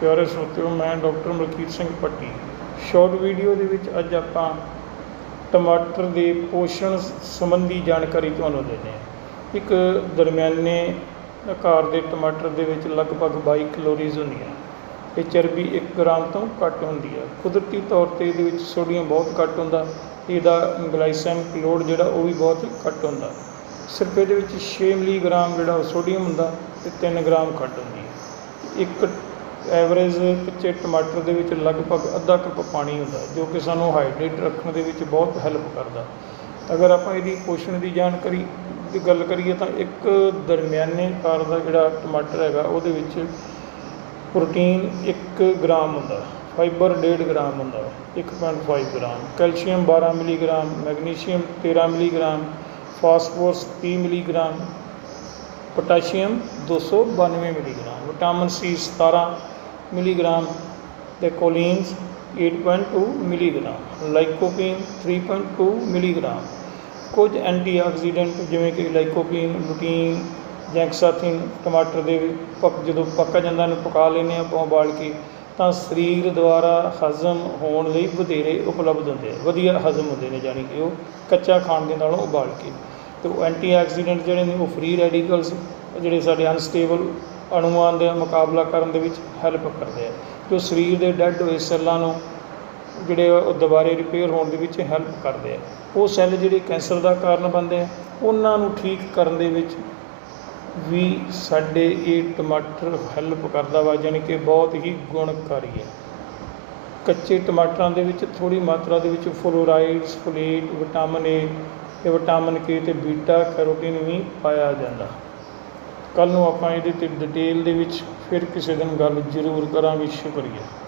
ਪਿਆਰੇ ਸਰੋਤਿਓ, ਮੈਂ doctor Malkit Singh Patti. Short video ਦੇ ਵਿੱਚ ਅੱਜ ਆਪਾਂ ਟਮਾਟਰ ਦੇ ਪੋਸ਼ਣ ਸੰਬੰਧੀ ਜਾਣਕਾਰੀ ਤੁਹਾਨੂੰ ਦਿੰਦੇ ਹਾਂ। ਇੱਕ ਦਰਮਿਆਨੇ ਆਕਾਰ ਦੇ ਟਮਾਟਰ ਦੇ ਵਿੱਚ ਲਗਭਗ 22 ਕੈਲੋਰੀਜ਼ ਹੁੰਦੀਆਂ। ਇਹ ਚਰਬੀ 1 ਗ੍ਰਾਮ ਤੋਂ ਘੱਟ ਹੁੰਦੀ ਹੈ ਕੁਦਰਤੀ ਤੌਰ ਤੇ ਇਹਦੇ ਵਿੱਚ ਸੋਡੀਅਮ ਬਹੁਤ ਘੱਟ ਹੁੰਦਾ। ਇਹਦਾ ਗਲਾਈਸੈਮਿਕ ਲੋਡ ਜਿਹੜਾ ਉਹ ਵੀ ਬਹੁਤ ਘੱਟ ਹੁੰਦਾ। ਸਿਰਫ ਇਹਦੇ ਵਿੱਚ 6 ਮਿਲੀਗ੍ਰਾਮ ਜਿਹੜਾ ਉਹ ਸੋਡੀਅਮ ਹੁੰਦਾ ਤੇ 3 ਗ੍ਰਾਮ ਘੱਟ ਹੁੰਦੀ ਹੈ ਇੱਕ ਐਵਰੇਜ ਕੱਚੇ ਟਮਾਟਰ ਦੇ ਵਿੱਚ ਲਗਭਗ ਅੱਧਾ ਕੱਪ ਪਾਣੀ ਹੁੰਦਾ ਜੋ ਕਿ ਸਾਨੂੰ ਹਾਈਡਰੇਟ ਰੱਖਣ ਦੇ ਵਿੱਚ ਬਹੁਤ ਹੈਲਪ ਕਰਦਾ ਅਗਰ ਆਪਾਂ ਇਹਦੀ ਪੋਸ਼ਣ ਦੀ ਜਾਣਕਾਰੀ ਦੀ ਗੱਲ ਕਰੀਏ ਤਾਂ ਇੱਕ ਦਰਮਿਆਨੇ ਆਕਾਰ ਦਾ ਜਿਹੜਾ ਟਮਾਟਰ ਹੈਗਾ, ਉਹਦੇ ਵਿੱਚ ਪ੍ਰੋਟੀਨ 1 ਗ੍ਰਾਮ ਹੁੰਦਾ ਫਾਈਬਰ 1.5 ਗ੍ਰਾਮ ਹੁੰਦਾ 1.5 gram. Calcium 12 milligram, magnesium 13 milligram, phosphorus 30 milligram potassium 292 milligram, vitamin C 17 milligram ਤੇ ਕੋਲਿਨਸ 8.2 ਮਿਲੀਗ੍ਰਾਮ, ਲਾਈਕੋਪੀਨ 3.2 ਮਿਲੀਗ੍ਰਾਮ। ਕੁਝ ਐਂਟੀਆਕਸੀਡੈਂਟ ਜਿਵੇਂ ਕਿ ਲਾਈਕੋਪੀਨ, ਲੂਟੀਨ ਜੈਂਕਸਾਥਿਨ ਟਮਾਟਰ ਦੇ ਵਿੱਚ ਪੱਕ ਜਦੋਂ ਪੱਕ ਜਾਂਦਾ ਇਹਨੂੰ ਪਕਾ ਲੈਂਦੇ ਹਾਂ ਆਪਾਂ ਉਬਾਲ ਕੇ, ਤਾਂ ਸਰੀਰ ਦੁਆਰਾ ਹਜ਼ਮ ਹੋਣ ਲਈ ਵਧੇਰੇ ਉਪਲਬਧ ਹੁੰਦੇ ਆ, ਵਧੀਆ ਹਜ਼ਮ ਹੁੰਦੇ ਨੇ ਜਾਣੀ ਕਿ ਉਹ ਕੱਚਾ ਖਾਣ ਦੇ ਨਾਲੋਂ ਉਬਾਲ ਕੇ। ਤੇ ਉਹ ਐਂਟੀ ਆਕਸੀਡੈਂਟ ਜਿਹੜੇ ਨੇ, ਉਹ ਫ੍ਰੀ ਰੈਡੀਕਲਸ ਜਿਹੜੇ ਸਾਡੇ ਅਨਸਟੇਬਲ ਅਣੂਆਂ ਦੇ ਮੁਕਾਬਲਾ ਕਰਨ ਦੇ ਵਿੱਚ ਹੈਲਪ ਕਰਦੇ ਆ। ਜੋ ਸਰੀਰ ਦੇ ਡੈੱਡ ਹੋਏ ਸੈੱਲਾਂ ਨੂੰ ਜਿਹੜੇ ਉਹ ਦੁਬਾਰੇ ਰਿਪੇਅਰ ਹੋਣ ਦੇ ਵਿੱਚ ਹੈਲਪ ਕਰਦੇ ਆ। ਉਹ ਸੈੱਲ ਜਿਹੜੇ ਕੈਂਸਰ ਦਾ ਕਾਰਨ ਬਣਦੇ ਆ, ਉਹਨਾਂ ਨੂੰ ਠੀਕ ਕਰਨ ਦੇ ਵਿੱਚ ਵੀ ਸਾਡੇ ਇਹ ਟਮਾਟਰ ਹੈਲਪ ਕਰਦਾ ਵਾ, ਜਾਣੀ ਕਿ ਬਹੁਤ ਹੀ ਗੁਣਕਾਰੀ ਹੈ ਕੱਚੇ ਟਮਾਟਰਾਂ ਦੇ ਵਿੱਚ ਥੋੜੀ ਮਾਤਰਾ ਦੇ ਵਿੱਚ ਫਲੋਰਾਈਡਸ ਫੋਲੇਟ ਵਿਟਾਮਿਨ ਏ ਇਹ ਵਿਟਾਮਿਨ ਕੇ ਤੇ ਬੀਟਾ ਕੈਰੋਟਿਨ ਵੀ ਪਾਇਆ ਜਾਂਦਾ। ਕੱਲ ਨੂੰ ਆਪਾਂ ਇਹਦੇ ਤੇ ਡਿਟੇਲ ਦੇ ਵਿੱਚ ਫਿਰ ਕਿਸੇ ਦਿਨ ਗੱਲ ਜ਼ਰੂਰ ਕਰਾਂਗੇ, ਸ਼ੁਕਰੀਆ।